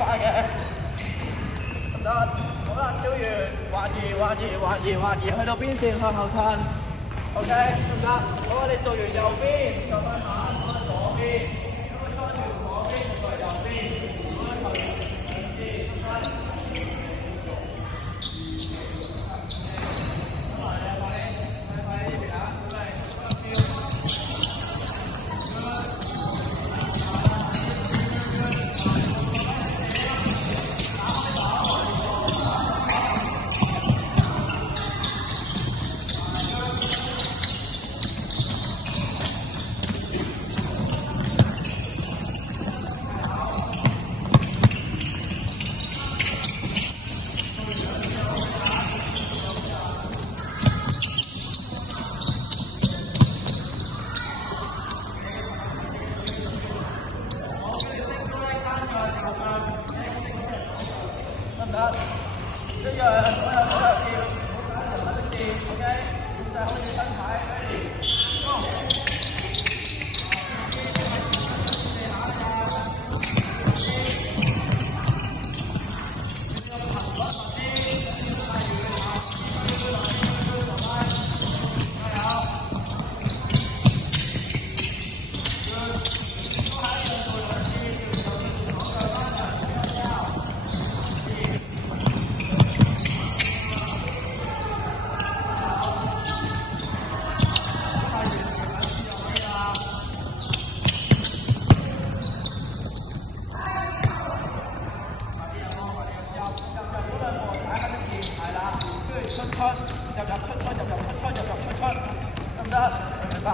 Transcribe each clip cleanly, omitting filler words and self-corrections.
快嘅，得唔得？好啦，跳完滑移，去到邊線向後褪 ，OK， 得唔得？好，你做完右邊，就翻下，翻左邊，咁啊拖住左邊，再右邊，咁啊頭兩邊，得唔得？得唔得？一樣，左右跳，唔好揀人物的字 ，OK， 就係好似身體 ，ready，go。得唔得？明白？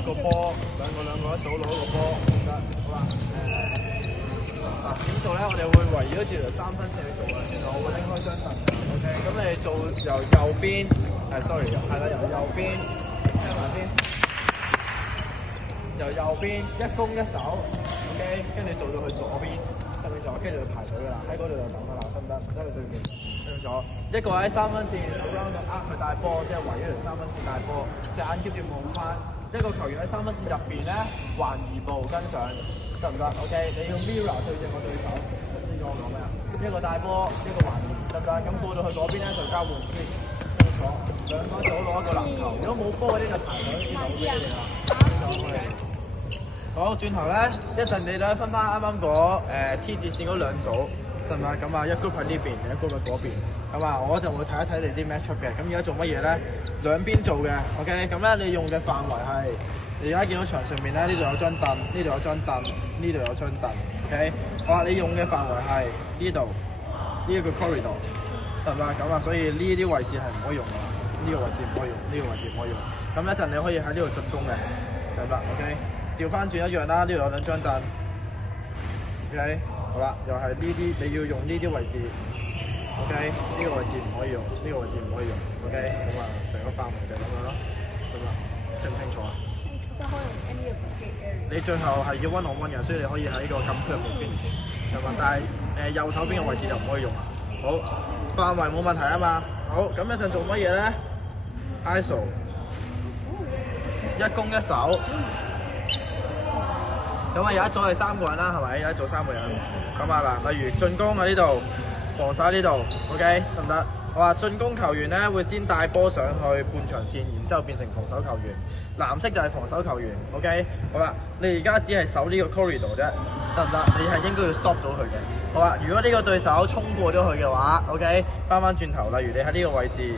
一個波，兩個一組攞一個波，得好啦。點做咧？我哋會圍繞住條3分線去做嘅。然後我會拎開張凳。OK， 咁你做由右邊，sorry， 係啦，由右邊聽埋先。由右邊一攻一守 ，OK， 跟住做到去左邊，得唔得咗？跟住就排隊㗎啦，喺嗰度就等㗎啦，得唔得？得你對面，得唔得咗？一個喺3分線 around 咁佢帶波，即係圍咗條3分線帶波，隻眼 keep 住望翻。一個球員喺3分線入邊咧，環2步跟上，得唔得 ？OK， 你要 mirror 對正個對手，知唔知我講咩啊？一個帶波，一個環2，得唔得？咁過到去嗰邊咧就交換先，得唔得？兩個組攞一個籃球，如果冇波嗰啲就排隊先攞俾你啦。好，轉頭咧，一陣你哋分翻啱啱嗰T 字線嗰兩組，得唔得？咁啊，一 group 喺呢邊，一 group 喺嗰邊。咁啊，我就會睇一睇你啲 match up 嘅。咁而家做乜嘢咧？兩邊做嘅 ，OK。咁咧，你用嘅範圍係，你而家見到牆上面咧，呢度有張凳，呢度有張凳，呢度有張凳 ，OK。好啦，你用嘅範圍係呢度，呢一個 corridor， 得唔得？咁啊，所以呢啲位置係唔可以用㗎，呢個位置唔可以用，呢個位置唔可以用。咁一陣你可以喺呢度進攻嘅，得唔得 ？OK。調翻轉一樣啦，呢度有兩張凳 ，OK， 好啦，又係呢啲你要用呢啲位置 ，OK， 呢個位置唔可以用，呢個位置唔可以用 ，OK， 咁啊，成個範圍就咁樣咯，咁啊，清唔清楚啊？你最後係要 one on one 嘅，所以你可以喺個禁區入面 finish， 係嘛？但係右手邊嘅位置就唔可以用啦。好，範圍冇問題啊嘛。好，咁一陣做乜嘢咧 ？ISO， 一攻一守。咁啊，有一組係3個人啦，係咪？有一組3個人。咁啊嗱，例如進攻喺呢度，防守喺呢度 ，OK， 得唔得？好啊，進攻球員咧會先帶波上去半場線，然之後變成防守球員。藍色就係防守球員 ，OK。好啦，你而家只係守呢個 corridor 啫，得唔得？你係應該要 stop 到佢嘅。好啦，如果呢個對手衝過咗佢嘅話 ，OK， 翻轉頭，例如你喺呢個位置。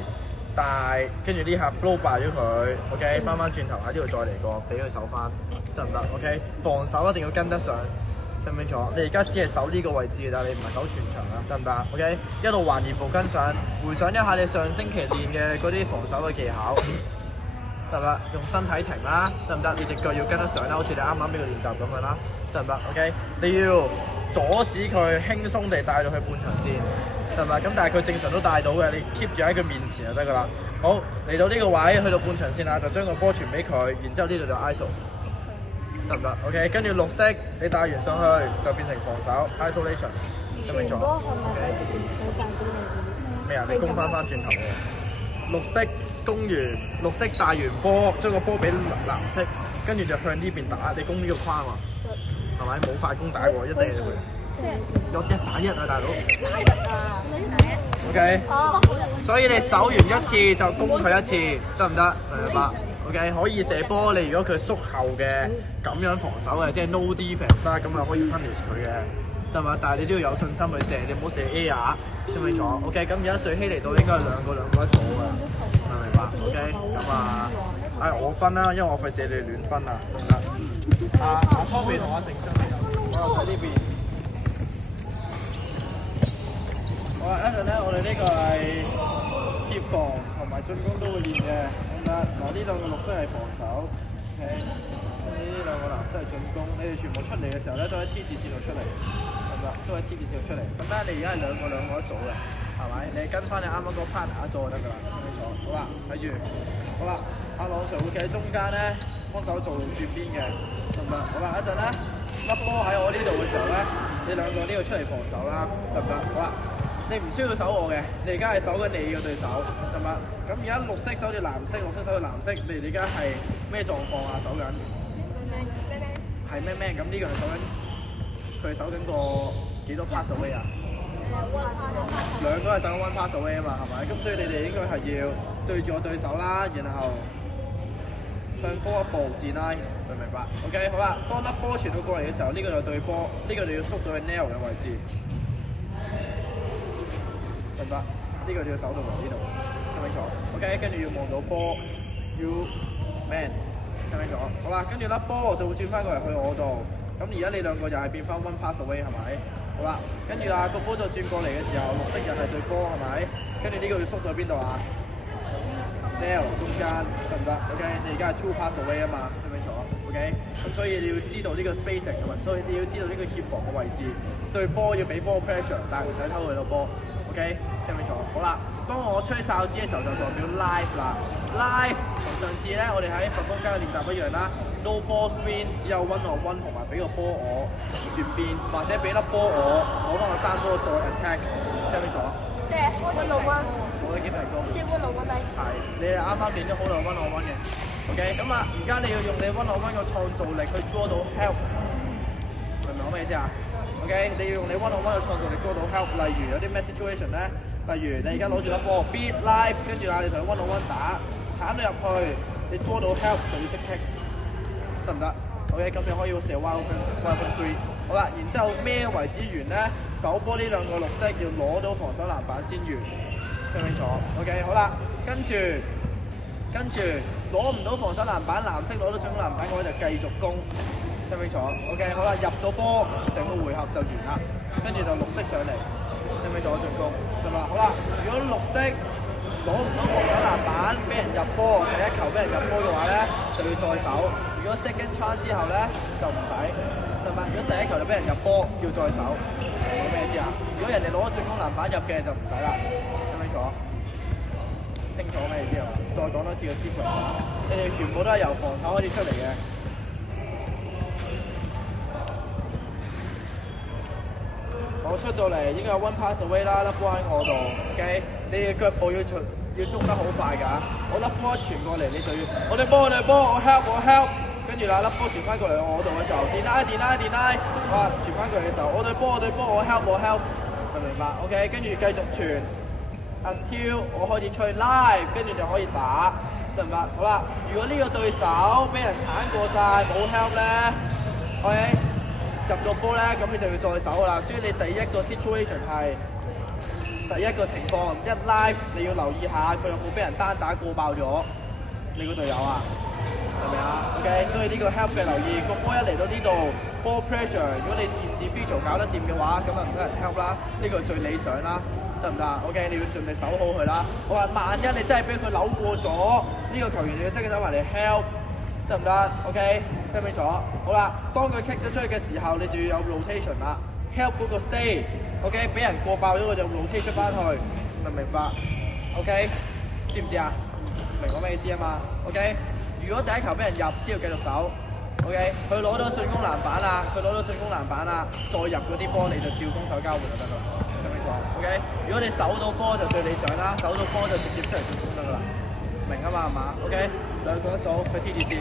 帶跟住呢下 blow 敗咗佢 ，OK， 翻轉頭喺呢度再嚟過，俾佢守翻，得唔得 ？OK， 防守一定要跟得上，清唔清楚？你而家只係守呢個位置嘅咋，你唔係守全場啦，得唔得 ？OK， 一路環2步跟上，回想一下你上星期練嘅嗰啲防守嘅技巧，得唔得？用身體停啦，得唔得？你隻腳要跟得上啦，好似你啱啱呢個練習咁樣啦，得唔得 ？OK， 你要阻止佢輕鬆地帶到去半場線。係咪？咁但係佢正常都帶到嘅，你 keep 住喺佢面前就得㗎啦。好，嚟到呢個位，去到半場線啦，就將個波傳俾佢，然之後呢度就 ISO， 得唔得 ？OK， 跟住綠色你帶完上去就變成防守 isolation， 明唔明咗？咩啊？你攻翻轉頭喎。綠色攻完，綠色帶完波，將個波俾藍色，跟住就向呢邊打，你攻呢個框啊，係咪？冇快攻打喎，一定係會。有1打1啊，大佬！OK， 所以你守完一次就攻佢一次，得唔得？明白 ？OK， 可以射波。你如果佢縮後嘅咁樣防守嘅，即係 no defense 啦，咁啊可以 punish 佢嘅，得嘛？但係你都要有信心去射，你唔好射 air， 清唔清楚 ？OK， 咁而家瑞希嚟到應該係兩個一組嘅，明白 ？OK， 咁啊，我分啦，因為我費事你哋亂分啊，得。阿 Tommy 同阿成生我喺呢邊。好啦，一陣咧，我哋呢個係貼防同埋進攻都會練嘅，得。嗱，呢兩個綠色係防守 ，OK。跟住呢兩個藍色係進攻，你哋全部出嚟嘅時候咧，都喺 T 字線度出嚟，係咪？都喺 T 字線度出嚟。咁咧，你而家係兩個一組嘅，係咪？你跟翻你啱啱個 partner 一組就得㗎啦，清楚？好啦，睇住，好啦，阿朗 Sir 會企喺中間咧，幫手做轉邊嘅，得唔得？好啦，一陣咧，粒波喺我呢度嘅時候咧，你兩個呢個出嚟防守啦，得唔得？好啦。你唔需要守我嘅，你而家係守緊你嘅對手，係嘛？咁而家綠色守住藍色，綠色守住藍色，你而家係咩狀況啊？守緊係咩？咁呢個係守緊，佢係守緊個幾多 pass away 啊？兩個係守緊 one pass away 啊嘛，係咪？咁所以你哋應該係要對住我對手啦，然後向波一步 deny， 明唔明白 ？OK， 好啦，當粒波傳到過嚟嘅時候，呢個就對波，呢個你要縮到去 nail 嘅位置。得唔得？呢個就要守到嚟呢度，聽唔清楚 ？OK， 跟住要望到波，要 man， 聽唔清楚？好啦，跟住粒波就會轉翻過嚟去我度。咁而家你兩個又係變翻 one pass away 係咪？好啦，跟住個波就轉過嚟嘅時候，綠色又係對波係咪？跟住呢個要縮到邊度啊 ？nail 中間得唔得 ？OK， 你而家係 two pass away 啊嘛，聽唔清楚？ OK， 咁所以你要知道呢個 spacing 同埋，所以你要知道呢個協防嘅位置，對波要俾波 pressure， 但係唔使偷佢到波。OK， 清唔清楚？好啦，當我吹哨子嘅時候就代表 live 啦。live 同上次咧，我哋喺佛光街嘅練習一樣啦。No ball screen， 只有 one on one 同埋俾個波我轉邊，或者俾粒波我攞翻個山波再 attack， 清唔清楚？即係 one on one。我已經提過。即係 one on one 係。係，你係啱啱練咗好耐 one on one 嘅。OK， 咁啊，而家你要用你 one on one 嘅創造力去 draw 到 help， 明唔明我咩意思啊？ OK， 你要用你 one on one 嘅創造力 draw 到 help， 例如有啲咩 situation 咧？例如你而家攞住粒波 beat live， 跟住啊你同佢 one on one 打，鏟到入去，你 draw 到 help 就要識 kick， 得唔得 ？OK， 咁你可以射 wide open three。好啦，然之後咩為止完咧？手波呢兩個綠色要攞到防守籃板先完，清唔清楚 ？OK， 好啦，跟住攞唔到防守籃板，藍色攞到進攻籃板嘅話就繼續攻。清唔清楚 ？OK， 好啦，入咗波，成個回合就完啦。跟住就綠色上嚟，清唔清楚進攻？係嘛？好啦，如果綠色攞唔到防守籃板，俾人入波，第一球俾人入波嘅話咧，就要再守。如果 second chance 之後咧，就唔使，係咪？如果第一球就俾人入波，要再守，明咩意思啊？如果人哋攞咗進攻籃板入嘅就唔使啦，清唔清楚？清楚咩意思啊？再講多次個 sequence， 你哋全部都係由防守開始出嚟嘅。我出到嚟應該有 one pass away 啦，粒波喺我度 ，OK， 你嘅腳步要捉得好快㗎。我粒波傳過嚟，你就要我哋波，我 help， 跟住啦，粒波傳翻過嚟我度嘅時候 ，deny， 哇，傳翻過嚟嘅時候，我對波，我 help， 明唔明白 ？OK， 跟住繼續傳 until 我開始吹 live， 跟住就可以打，得唔得？好啦，如果呢個對手俾人鏟過晒，冇 help 咧 ，OK。入咗波咧，咁你就要再守噶啦。所以你第一個 situation 係第一個情況，一 live 你要留意下佢有冇俾人單打過爆咗你個隊友啊，係咪啊 ？OK， 所以呢個 help 嘅留意，個波一嚟到呢度 ball pressure， 如果你 individual 搞得掂嘅話，咁就唔使人 help 啦，呢個最理想啦，得唔得 ？OK， 你要盡力守好佢啦。我話萬一你真係俾佢扭過咗呢個球員，你要即刻走埋嚟 help。得唔得 ？OK， 聽唔清楚？好啦，當佢 kick 咗出去嘅時候，你就要有 rotation 啦。help 嗰個 stay，OK， 俾人過爆咗佢就 rotation 翻去，明唔明白 ？OK， 知唔知啊？明我咩意思啊嘛 ？OK， 如果第一球俾人入，先要繼續守。OK， 佢攞到進攻籃板啦，再入嗰啲波你就照攻守交換就得啦。聽唔清楚 ？OK， 如果你守到波就最理想啦，守到波就直接出嚟進攻得噶啦。明啊嘛係嘛 ？OK， 兩個一組，佢 T 字線。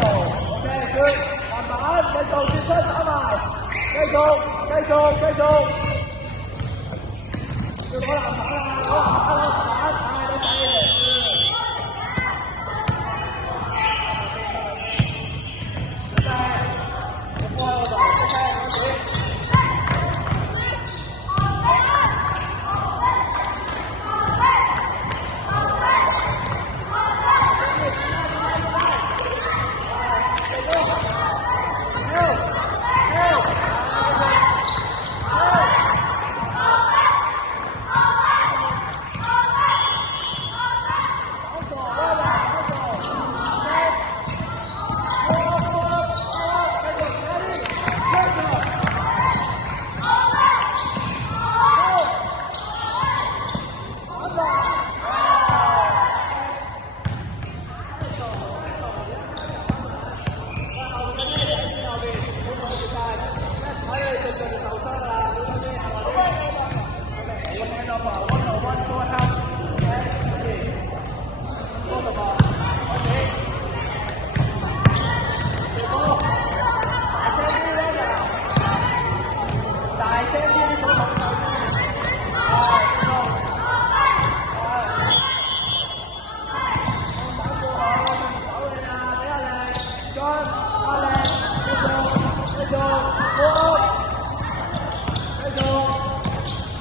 Go! 慢慢繼續轉身打埋，繼續，要攞籃板啦，攞籃板啦，係都睇嘅。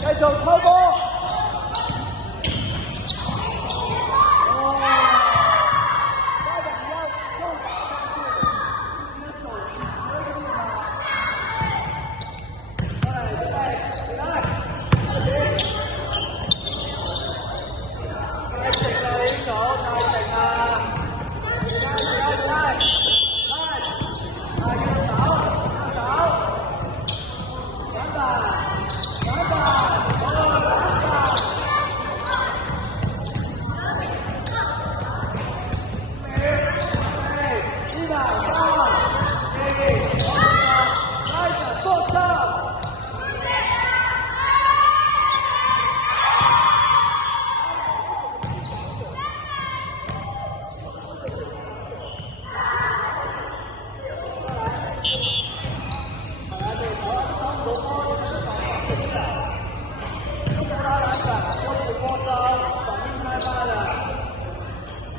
繼續開波！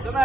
準備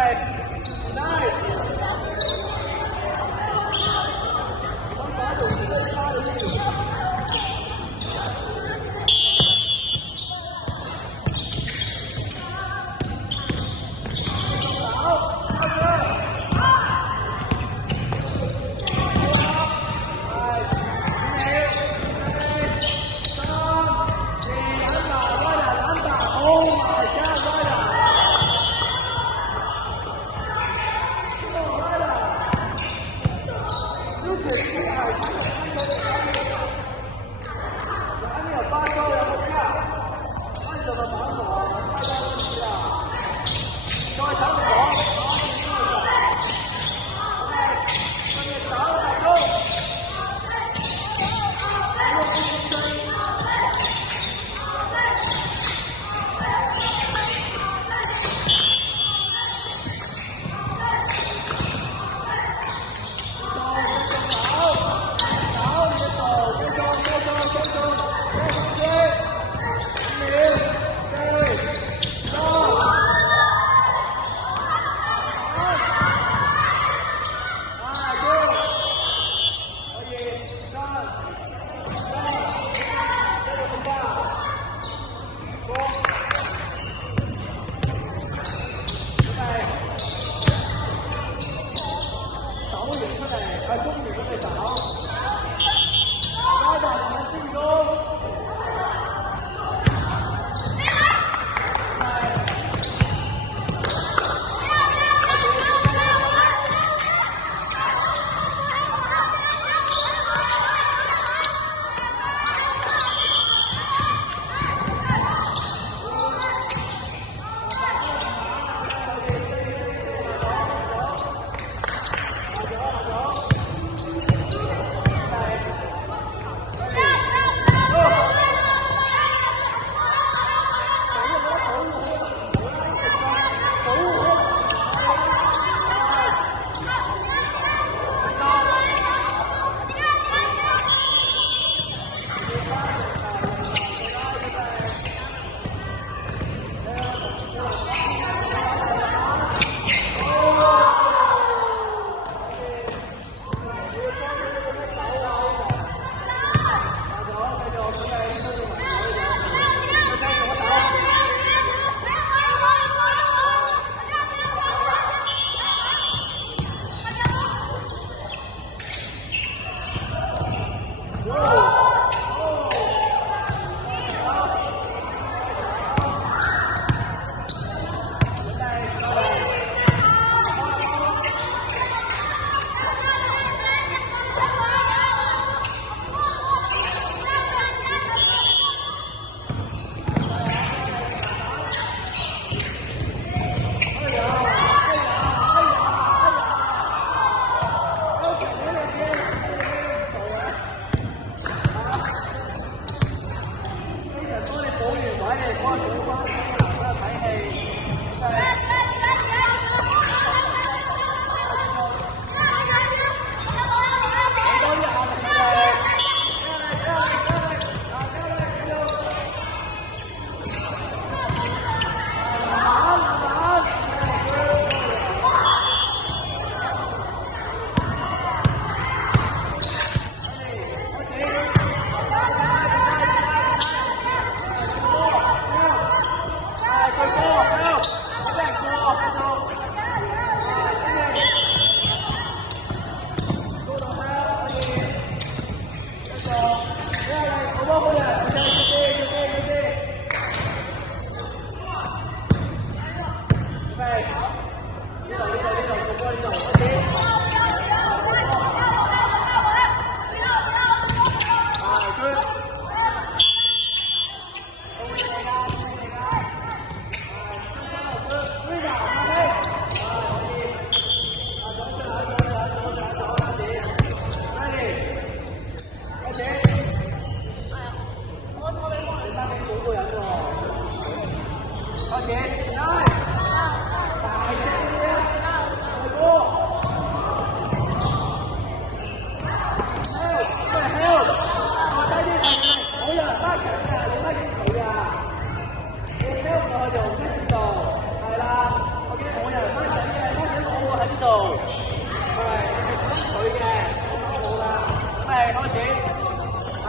開始。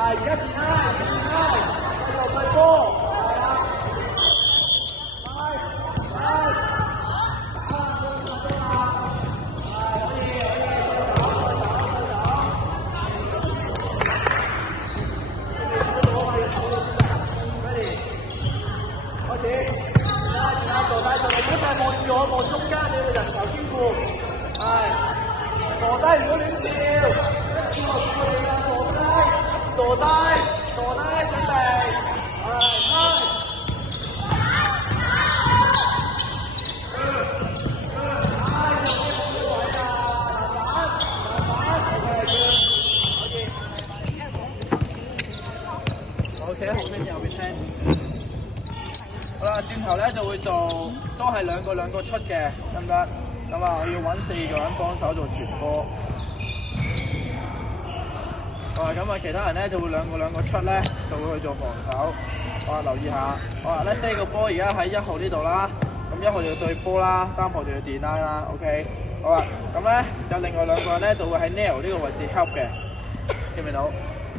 而家電啦，繼續對波，係啦。我望中間你個人頭肩部，係坐低唔好亂跳，跟住落去啦，坐低，準備，OK，後邊右邊聽。好啦，轉頭咧就會做，都係兩個出嘅，得唔得？咁啊，我要揾4個人幫手做傳波。好啊，咁啊，其他人咧就會兩個出咧，就會去做防守。好啊，留意下。好啊，呢4個波而家喺1號呢度啦，咁1號就要對波啦，3號就要電拉啦。OK， 好啊，咁咧有另外2個人咧就會喺 nail 呢個位置 help 嘅，見唔見到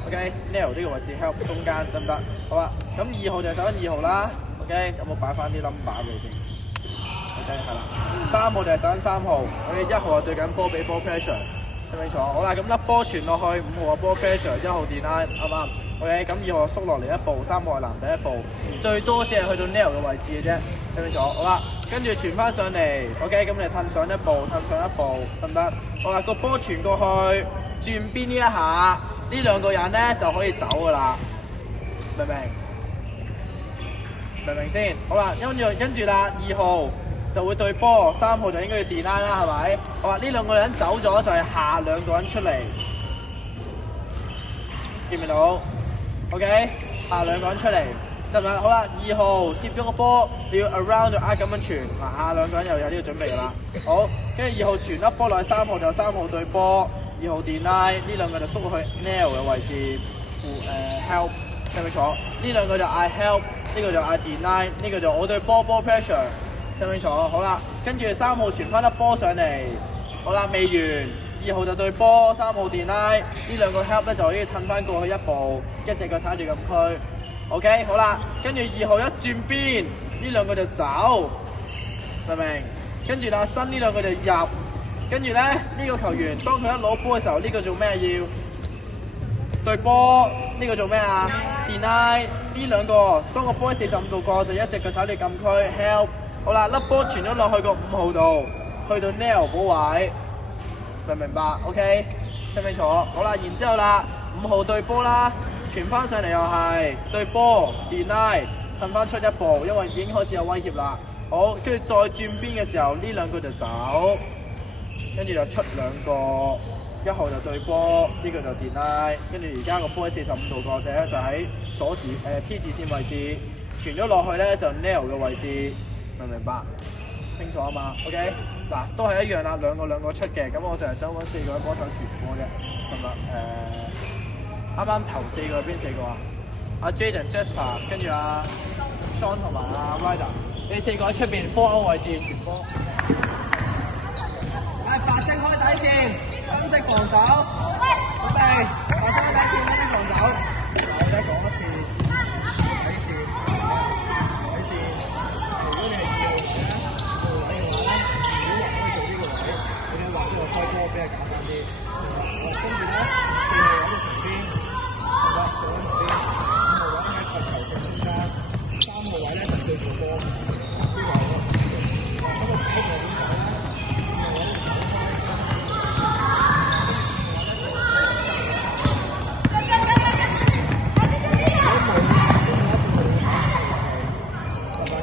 ？OK，nail 呢個位置 help 中間得唔得？好啊，咁2號就守緊2號啦。OK， 咁我擺翻啲 number 俾你先。OK， 係啦。3號就係守緊3號。OK， 1號就對緊波俾波 pressure， 清唔清楚？好啦，咁粒波傳落去，5號嘅波 pressure， 1號電拉，啱唔啱 ？OK， 咁2號縮落嚟1步，3號係攔第1步，最多只係去到 nail 嘅位置嘅啫，清唔清楚？好啦，跟住傳翻上嚟 ，OK， 咁你褪上1步，得唔得？好啦，個波傳過去，轉邊呢一下，呢2個人咧就可以走噶啦，明唔明？明唔明先？好啦，跟住啦，2號就會對波，3號就應該要電拉啦，係咪？好啦，呢2個人走咗就係下2個人出嚟，見唔見到 ？OK， 下2個人出嚟，得唔得？好啦，2號接咗個波，你要 around the arc 咁樣傳，嗱，下2個人又有呢個準備㗎啦。好，跟住2號傳粒波落去3號，就3號對波，2號電拉，呢2個就縮去 nail 嘅位置，help。清唔清楚？呢2個就嗌 help， 呢個就嗌電拉，呢個就我對波 pressure， 清唔清楚？好啦，跟住3號傳翻粒波上嚟，好啦，未完，2號就對波，3號電拉，呢2個 help 咧就可以褪翻過去1步，一隻腳踩住禁區。OK， 好啦，跟住2號一轉邊，呢2個就走，明唔明？跟住啦，新呢2個就入，跟住咧呢個球員當佢一攞波嘅時候，呢個做咩要？對波，呢個做咩啊？電拉，呢2個當個波45度過就一隻腳踩住禁區 help。好啦，粒波傳咗落去個5號度，去到 nail 嗰位，明唔明白 ？OK， 清唔清楚？好啦，然之後啦，5號對波啦，傳翻上嚟又係對波電拉，褪翻出1步，因為已經開始有威脅啦。好，跟住再轉邊嘅時候，呢2個就走，跟住就出2個。1號就對波，呢個就電拉，跟住而家個波喺45度過，第一就喺鎖匙T 字線位置，傳咗落去咧就 nail 嘅位置，明唔明白？清楚啊嘛 ？OK， 嗱都係一樣啦，兩個出嘅，咁我就係想揾4個人幫手傳波啫，係咪？啱啱頭4個係邊4個啊？阿 Jaden、Jasper， 跟住阿 Sean 同埋阿 Ryder， 你4個喺出邊 4 位置傳波。白色開底線。金色防守，準備，白色底線，金色防守。我再講一次，底線，如果你係做位嘅話咧，如果可以做呢個位，你要畫咗個開波俾佢簡單啲。跟住咧，4號位喺旁邊，係啦，做喺旁邊。5號位喺個球嘅中間，3號位咧就對住波，呢個係咯。咁啊，嗰個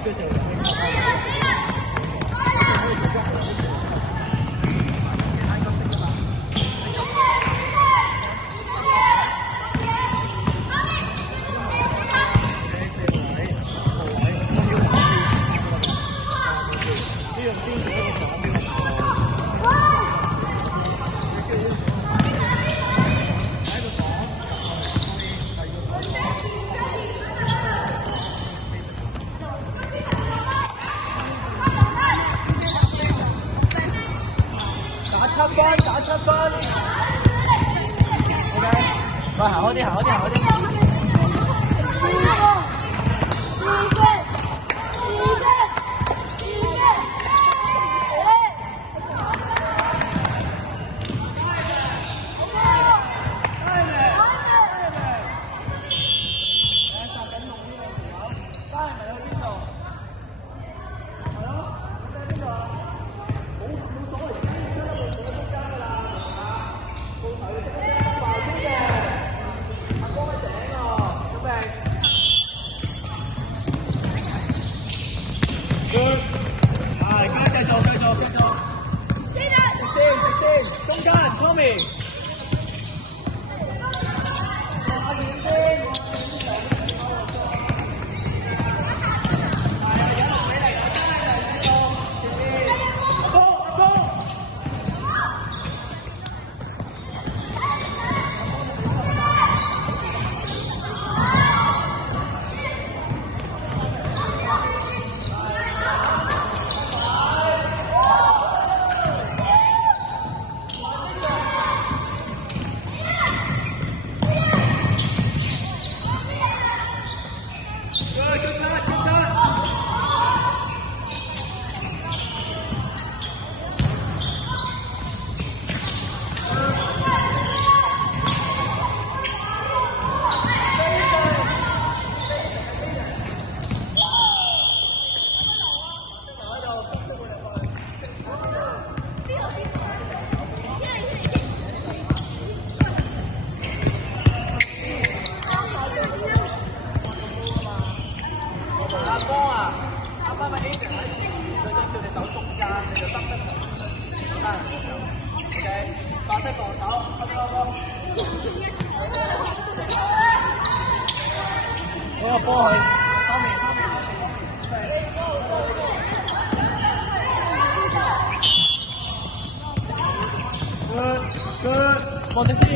點解咧？行開啲，行開啲，行開啲。中間出面。白色防守，嗰個波去方面。Good，望住先。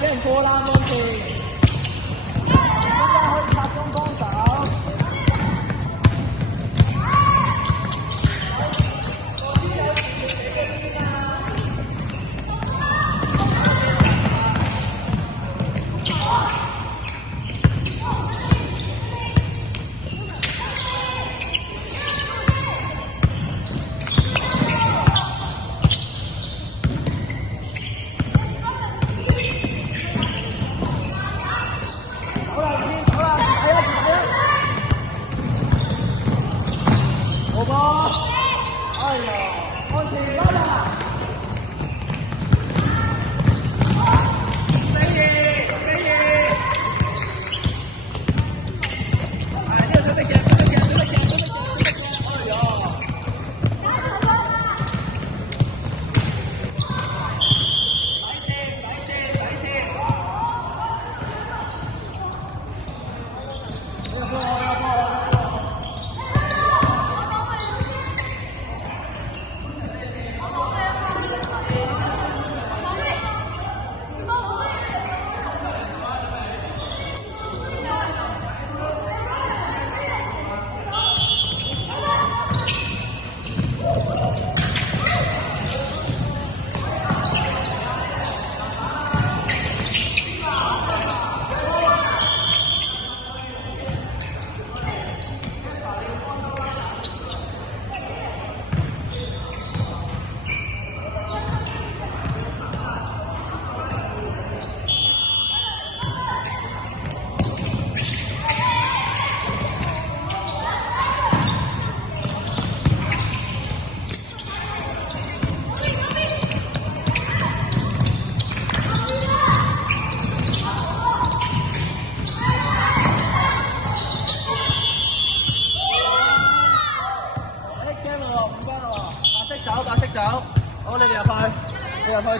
俾人過啦，嗰時點解可以插中幫手？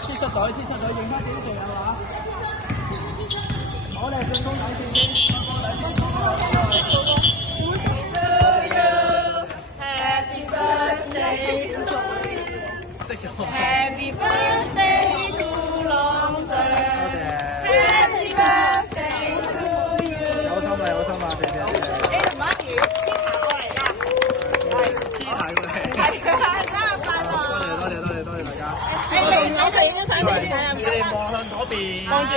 T 恤隊影翻自己隊友啊！我哋進攻底線先，進攻底線。Happy birthday to you. 識咗。Happy birthday to Long Sir. Happy birthday to you. 有心啦，有心啦，謝謝。你同媽咪天下過嚟㗎？係。天下過嚟。係啊，生日快樂！多謝大家。你哋要想點睇啊？你哋望向嗰邊。望住。